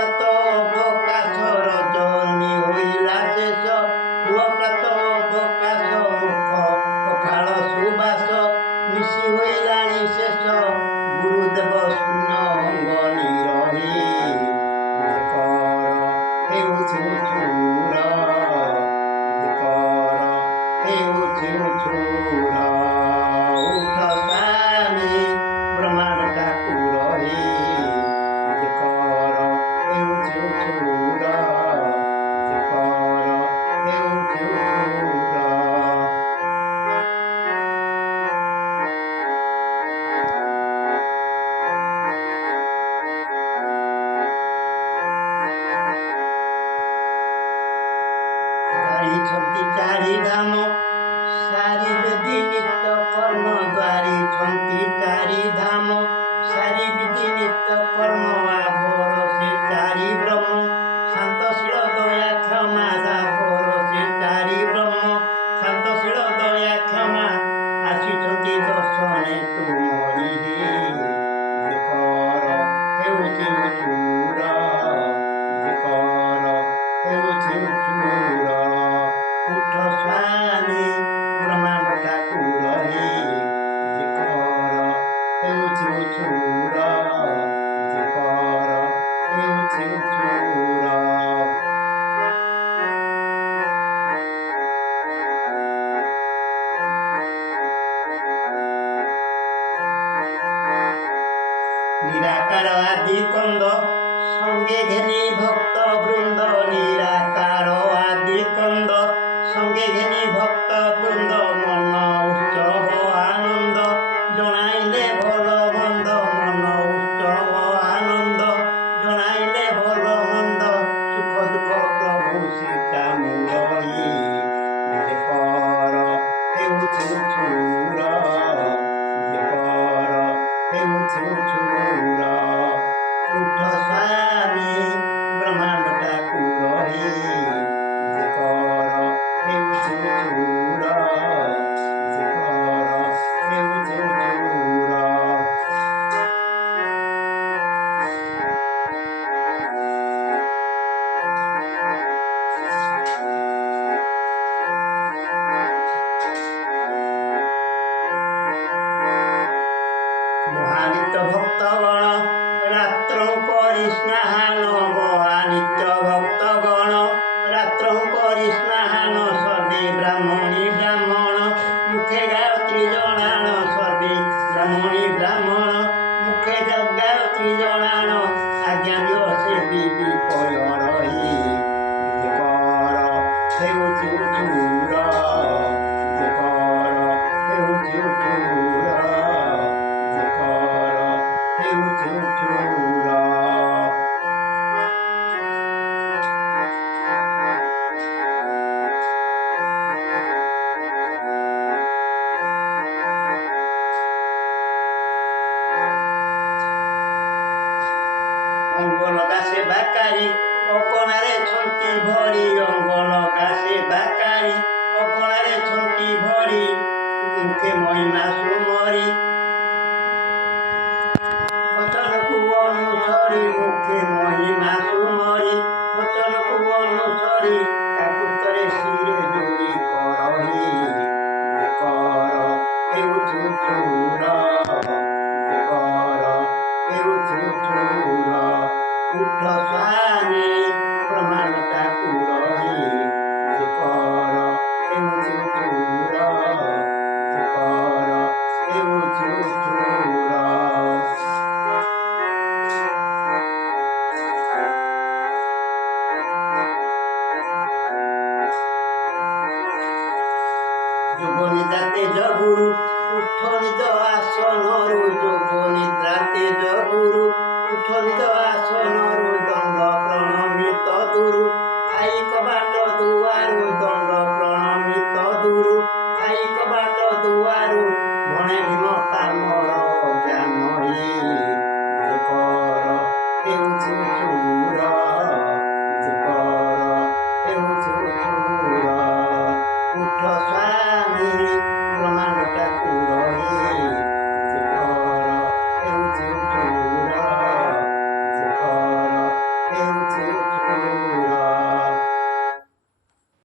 ପ୍ରାତ ଅବକାଶ ରଜନୀ ହୋଇଲା ଶେଷ ପୁଅ ପ୍ରାତ ଅବକାଶ ମୁଖ ପଖାଳ ସୁବାସ ମିଶି ହୋଇଲାଣି ଶେଷ ଗୁରୁଦେବ ଶୂନ୍ୟ ଅଙ୍ଗ ନିରହି କର ହେଉଛି ଚୁର କର ହେଉଛି ଚୁର ଉଠ ସ୍ୱାମୀ ବ୍ରହ୍ମାଣ୍ଡ ଠାକୁର ହି କର ହେଉଛି ଚୁର କର ହେଉଛି ଚୁର। ଗାରିଛନ୍ତି ଚାରି ଧାମ ସାରିବେ ନିତ୍ୟ କର୍ମ ଗାରିଛନ୍ତି ଚାରି ଧାମ ସାରିବେ ନିତ୍ୟ କର୍ମ ଆବର ସେ ଚାରି ବ୍ରହ୍ମ ଶାନ୍ତଶୀଳ ଦୟା କ୍ଷମା ଆବର ସେ ଚାରି ବ୍ରହ୍ମ ଶାନ୍ତଶୀଳ ଦୟା କ୍ଷମା ଆସିଛନ୍ତି ଦର୍ଶନେ ତୁମରି କର ହେଉଛି ଚୁର କର ହେଉଛି ଚୁର ଉଠ ସ୍ୱାମୀ ବ୍ରହ୍ମାଣ୍ଡ ଠାକୁର ହି କର ହେଉଛି ଚୁର କର ହେଉଛି ଚୁର। ନିରାକାର ଆଦି କନ୍ଦ ସଙ୍ଗେ ଘେନି ଭକ୍ତ ବୃନ୍ଦ ନିରାକାର ଆଦି କନ୍ଦ ସଙ୍ଗେ ଘେନି ଭକ୍ତ ବୃନ୍ଦ ମନ ଉତ୍ସବ ଆନନ୍ଦ ଜଣାଇଲେ ଭଲ ମନ୍ଦ ମନ ଉତ୍ସବ ଆନନ୍ଦ ଜଣାଇଲେ ଭଲ ମନ୍ଦ ସୁଖ ଦୁଃଖ ପ୍ରଭୁ ସୀତା ମୁରଇ କର ହେଉଛି ଚୁର କର ହେଉଛି ଚୁର ଉଠ ସ୍ୱାମୀ ବ୍ରହ୍ମାଣ୍ଡ ଠାକୁର ହି କର ହେଉଛି ଚୁର କର ହେଉଛି ଚୁର। ମହାନିତ୍ୟ ଭକ୍ତଗଣ ରାତ୍ର କରି ସ୍ନାହାନ ମହାନିତ୍ୟ ଭକ୍ତଗଣ ରାତ୍ର କରି ସ୍ନାହାନ ସର୍ବେ ବ୍ରାହ୍ମଣୀ ବ୍ରାହ୍ମଣ ମୁଖେ ଗାୟତ୍ରୀ ଜଣାଣ ସର୍ବେ ବ୍ରାହ୍ମଣୀ ବ୍ରାହ୍ମଣ ମୁଖେ ଗାୟତ୍ରୀ ଜଣାଣ ଆଜ୍ଞା ଦିଅ ସେ ବିପୟ ରହି କର ହେଉଛି ଚୁର କର ହେଉଛି ଚୁର କର ହେଉଛି ଚୁର। ଅଙ୍ଗଲଗା ସେବାକାରୀ ଅଗଣାରେ ଛନ୍ତି ଭରି ଅଙ୍ଗଲଗା ସେବାକାରୀ ଅଗଣାରେ ଛନ୍ତି ଭରି ମୁଖେ ମହିମା ସୁମରି ବଚନକୁ ଅନୁସରି ମୁଖେ ମହିମା ସୁମରି ବଚନକୁ ଅନୁସରି କାକୁତରେ ଶିରେ ଯୋଡ଼ି କରହି କର ହେଉଛି ଚୁର କର ହେଉଛି ଚୁର ଉଠ ସ୍ୱାମୀ ବ୍ରହ୍ମାଣ୍ଡ ଠାକୁର ହି କର ହେଉଛି ଚୁର କର ହେଉଛି ଚୁର। যোগ নিদ্রা তেজ গুরু উঠ নিজ আসনরু যোগ নিদ্রা তেজ গুরু উঠ নিজ আসনরু দণ্ড প্রণমিত দুরু আই কবাট দুয়ারু দণ্ড প্রণমিত দুরু আই কবাট দুয়ারু ভণে